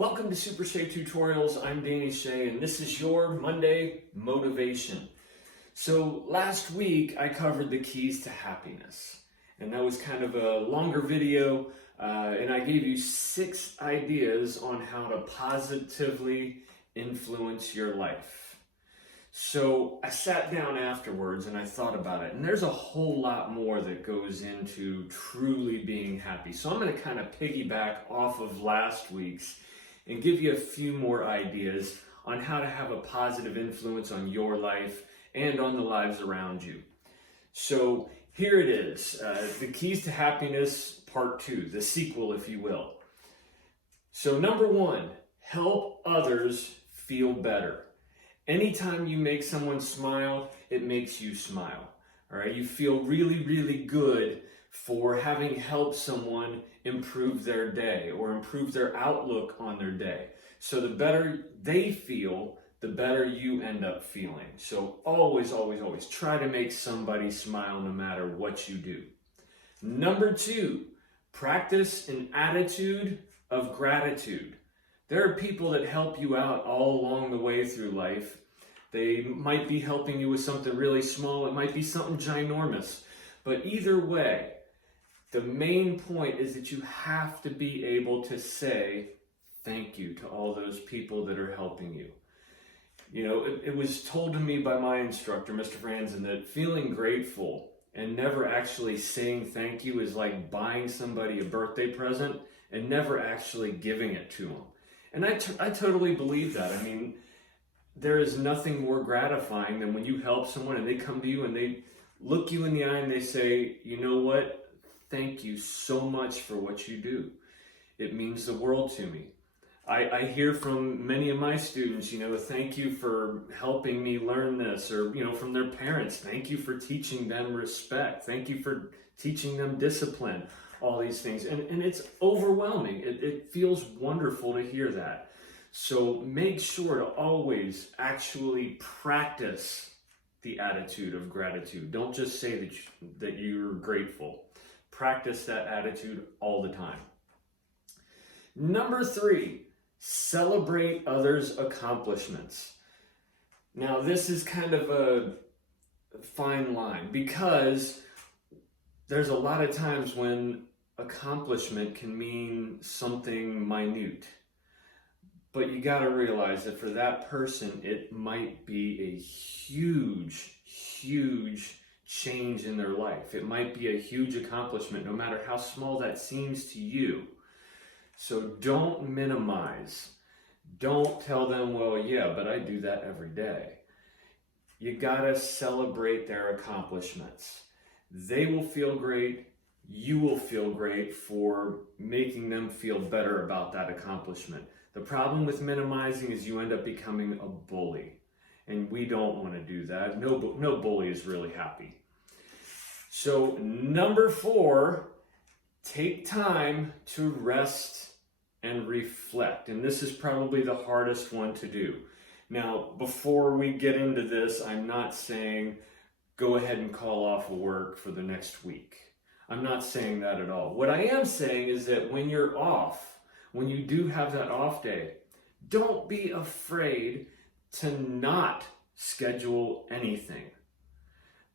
Welcome to Super Shea Tutorials. I'm Danny Shea, and this is your Monday motivation. So last week I covered the keys to happiness, and that was kind of a longer video, and I gave you 6 ideas on how to positively influence your life. So I sat down afterwards and I thought about it, and there's a whole lot more that goes into truly being happy. So I'm going to kind of piggyback off of last week's and give you a few more ideas on how to have a positive influence on your life and on the lives around you. So here it is, the keys to happiness, part 2, the sequel, if you will. So number 1, help others feel better. Anytime you make someone smile, it makes you smile. All right, you feel really, really good for having helped someone improve their day or improve their outlook on their day. So the better they feel, the better you end up feeling. So always, always, always try to make somebody smile no matter what you do. Number 2, practice an attitude of gratitude. There are people that help you out all along the way through life. They might be helping you with something really small. It might be something ginormous. But either way, the main point is that you have to be able to say thank you to all those people that are helping you. You know, it was told to me by my instructor, Mr. Franzen, that feeling grateful and never actually saying thank you is like buying somebody a birthday present and never actually giving it to them. And I totally believe that. I mean, there is nothing more gratifying than when you help someone and they come to you and they look you in the eye and they say, you know what? Thank you so much for what you do. It means the world to me. I hear from many of my students, thank you for helping me learn this, or, from their parents, thank you for teaching them respect. Thank you for teaching them discipline, all these things. And it's overwhelming. It feels wonderful to hear that. So make sure to always actually practice the attitude of gratitude. Don't just say that you're grateful. Practice that attitude all the time. Number 3, celebrate others' accomplishments. Now, this is kind of a fine line because there's a lot of times when accomplishment can mean something minute. But you got to realize that for that person, it might be a huge, huge change in their life. It might be a huge accomplishment, no matter how small that seems to you. So don't minimize. Don't tell them, well, yeah, but I do that every day. You gotta celebrate their accomplishments. They will feel great. You will feel great for making them feel better about that accomplishment. The problem with minimizing is you end up becoming a bully. And we don't want to do that. No bully is really happy. So number 4, take time to rest and reflect. And this is probably the hardest one to do. Now, before we get into this, I'm not saying go ahead and call off of work for the next week. I'm not saying that at all. What I am saying is that when you're off, when you do have that off day, don't be afraid to not schedule anything.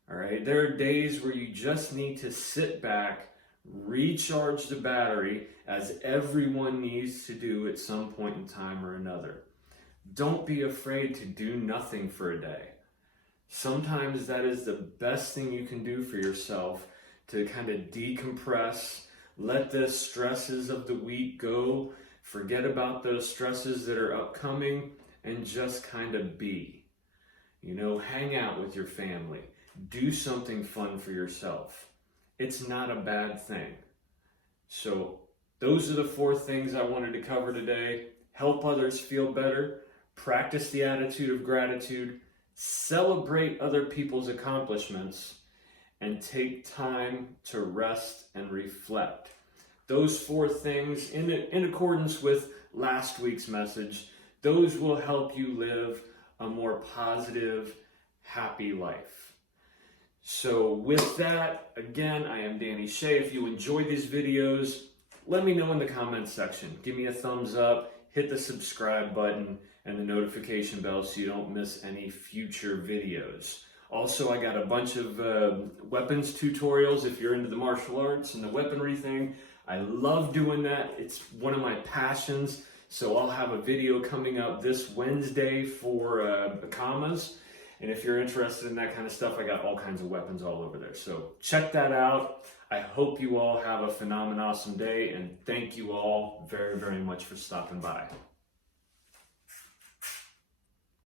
All right, there are days where you just need to sit back, recharge the battery, as everyone needs to do at some point in time or another. Don't be afraid to do nothing for a day. Sometimes that is the best thing you can do for yourself, to kind of decompress, let the stresses of the week go, forget about those stresses that are upcoming, and just kind of be. Hang out with your family. Do something fun for yourself. It's not a bad thing. So those are the 4 things I wanted to cover today. Help others feel better. Practice the attitude of gratitude. Celebrate other people's accomplishments. And take time to rest and reflect. Those 4 things, in accordance with last week's message, those will help you live a more positive, happy life. So with that, again, I am Danny Shea. If you enjoyed these videos, let me know in the comments section. Give me a thumbs up, hit the subscribe button and the notification bell so you don't miss any future videos. Also, I got a bunch of weapons tutorials if you're into the martial arts and the weaponry thing. I love doing that. It's one of my passions. So I'll have a video coming up this Wednesday for Bakamas. And if you're interested in that kind of stuff, I got all kinds of weapons all over there. So check that out. I hope you all have a phenomenal awesome day. And thank you all very, very much for stopping by.